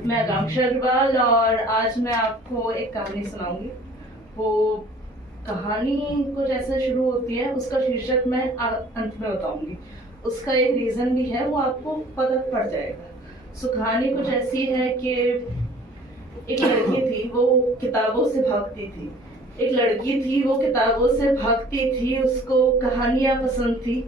मैं आकांक्षा अग्रवाल और आज मैं आपको एक कहानी सुनाऊंगी। वो कहानी कुछ ऐसे शुरू होती है, उसका शीर्षक मैं अंत में बताऊंगी। उसका एक रीज़न भी है, वो आपको पता पड़ जाएगा। सो कहानी कुछ ऐसी है कि एक लड़की थी, वो किताबों से भागती थी। एक लड़की थी, वो किताबों से भागती थी, उसको कहानियाँ पसंद थी।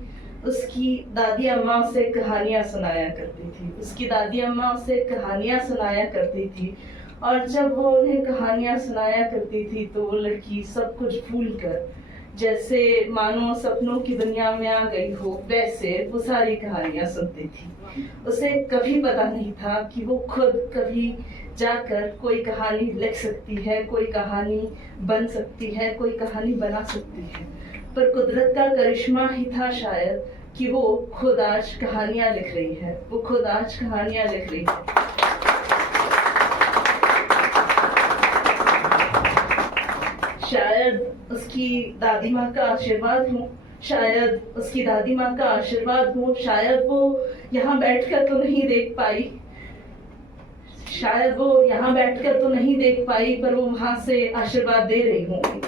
उसकी दादी अम्मा उसे कहानियाँ सुनाया करती थी। उसकी दादी अम्मा उसे कहानियाँ सुनाया करती थी और जब वो उन्हें कहानियाँ सुनाया करती थी तो वो लड़की सब कुछ भूल कर, जैसे मानो सपनों की दुनिया में आ गई हो, वैसे वो सारी कहानियाँ सुनती थी। उसे कभी पता नहीं था कि वो खुद कभी जाकर कोई कहानी लिख सकती है, कोई कहानी बन सकती है, कोई कहानी बना सकती है। पर कुदरत का करिश्मा ही था शायद कि वो खुद आज कहानियां लिख रही है। वो खुद आज कहानियां लिख रही है। शायद उसकी दादी माँ का आशीर्वाद हो, शायद उसकी दादी माँ का आशीर्वाद हो, शायद वो यहाँ बैठकर तो नहीं देख पाई, शायद वो यहाँ बैठकर तो नहीं देख पाई, पर वो वहां से आशीर्वाद दे रही होंगी,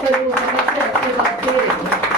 पर वो वहां से आशीर्वाद दे रही है।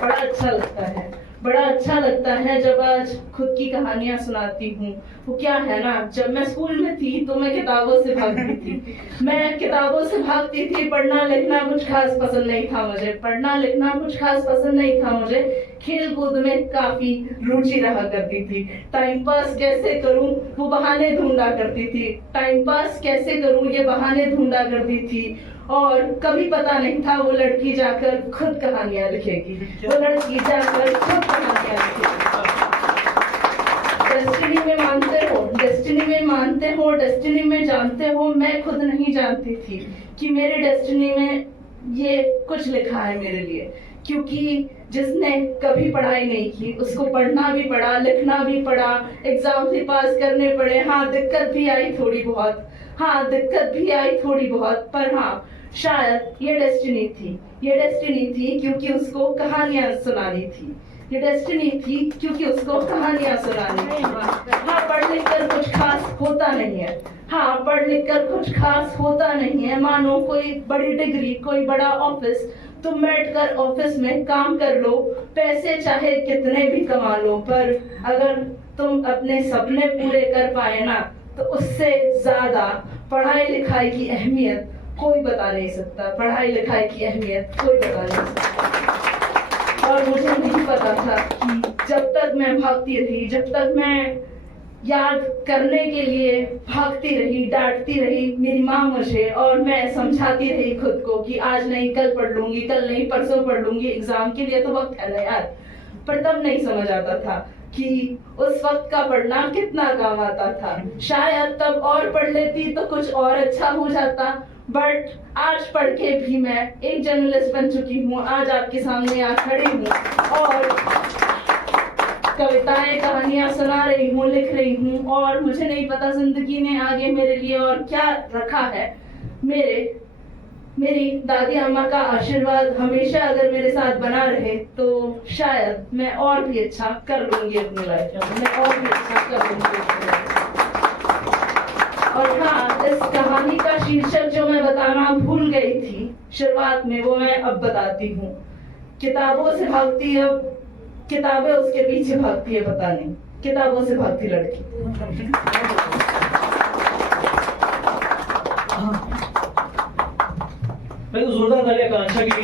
बड़ा अच्छा लगता है, बड़ा अच्छा लगता है जब आज खुद की कहानियां सुनाती हूँ। वो क्या है ना, जब मैं स्कूल में थी तो मैं किताबों से भागती थी। मैं किताबों से भागती थी। पढ़ना लिखना कुछ खास पसंद नहीं था मुझे, पढ़ना लिखना कुछ खास पसंद नहीं था मुझे। खेल कूद में काफी रुचि रहा करती थी। टाइम पास कैसे करूं वो बहाने ढूंढा करती थी। टाइम पास कैसे करूं ये बहाने ढूंढा करती थी। और कभी पता नहीं था वो लड़की जाकर खुद कहानियां लिखेगी, वो लड़की जाकर खुद कहानियां लिखेगी। डेस्टिनी में मानते हो, डेस्टिनी में मानते हो, डेस्टिनी में जानते हो, मैं खुद नहीं जानती थी कि मेरे डेस्टिनी में ये कुछ लिखा है मेरे लिए। क्योंकि जिसने कभी पढ़ाई नहीं की उसको पढ़ना भी पड़ा, लिखना भी पड़ा, एग्जाम भी पास करने पड़े। हाँ, दिक्कत भी आई थोड़ी बहुत, हाँ दिक्कत भी आई थोड़ी बहुत, पर हाँ शायद ये डेस्टिनी थी। ये डेस्टिनी थी क्योंकि उसको कहानियां सुनानी थी। ये डेस्टिनी थी क्योंकि उसको कहानियां सुनानी थी। हाँ, पढ़ लिख कर कुछ खास होता नहीं है। हाँ, पढ़ लिख कर कुछ खास होता नहीं है। मानो कोई बड़ी डिग्री, कोई बड़ा ऑफिस, तुम बैठकर ऑफिस में काम कर लो, पैसे चाहे कितने भी कमा लो, पर अगर तुम अपने सपने पूरे कर पाए ना तो उससे ज्यादा पढ़ाई लिखाई की अहमियत कोई बता नहीं सकता। पढ़ाई लिखाई की अहमियत कोई बता नहीं सकता। और मुझे नहीं पता था कि जब तक मैं भागती रही, जब तक मैं याद करने के लिए भागती रही, डांटती रही मेरी माँ मुझे, और मैं समझाती रही खुद को कि आज नहीं कल पढ़ लूंगी, कल नहीं परसों पढ़ लूंगी, एग्जाम के लिए तो वक्त है ना यार। पर तब नहीं समझ आता था कि उस वक्त का पढ़ना कितना काम आता था। शायद तब और पढ़ लेती तो कुछ और अच्छा हो जाता। बट आज पढ़ के भी मैं एक जर्नलिस्ट बन चुकी हूँ। आज आपके सामने आ खड़ी हूँ और कविताएं, कहानियां सुना रही हूँ, लिख रही हूँ, और मुझे नहीं पता जिंदगी ने आगे मेरे लिए और क्या रखा है। मेरी दादी अम्मा का आशीर्वाद हमेशा अगर मेरे साथ बना रहे तो शायद मैं और भी अच्छा कर लूंगी अपनी लाइफ में, मैं और भी अच्छा कर लूंगी अपनी लाइफ में। और हाँ, इस कहानी का शीर्षक जो मैं बताना भूल गई थी शुरुआत में, वो मैं अब बताती हूँ। किताबों से भागती है, किताबें उसके पीछे भागती है, पता नहीं, किताबों से भागती लड़की। मैं तो जोरदार तालियां आकांक्षा की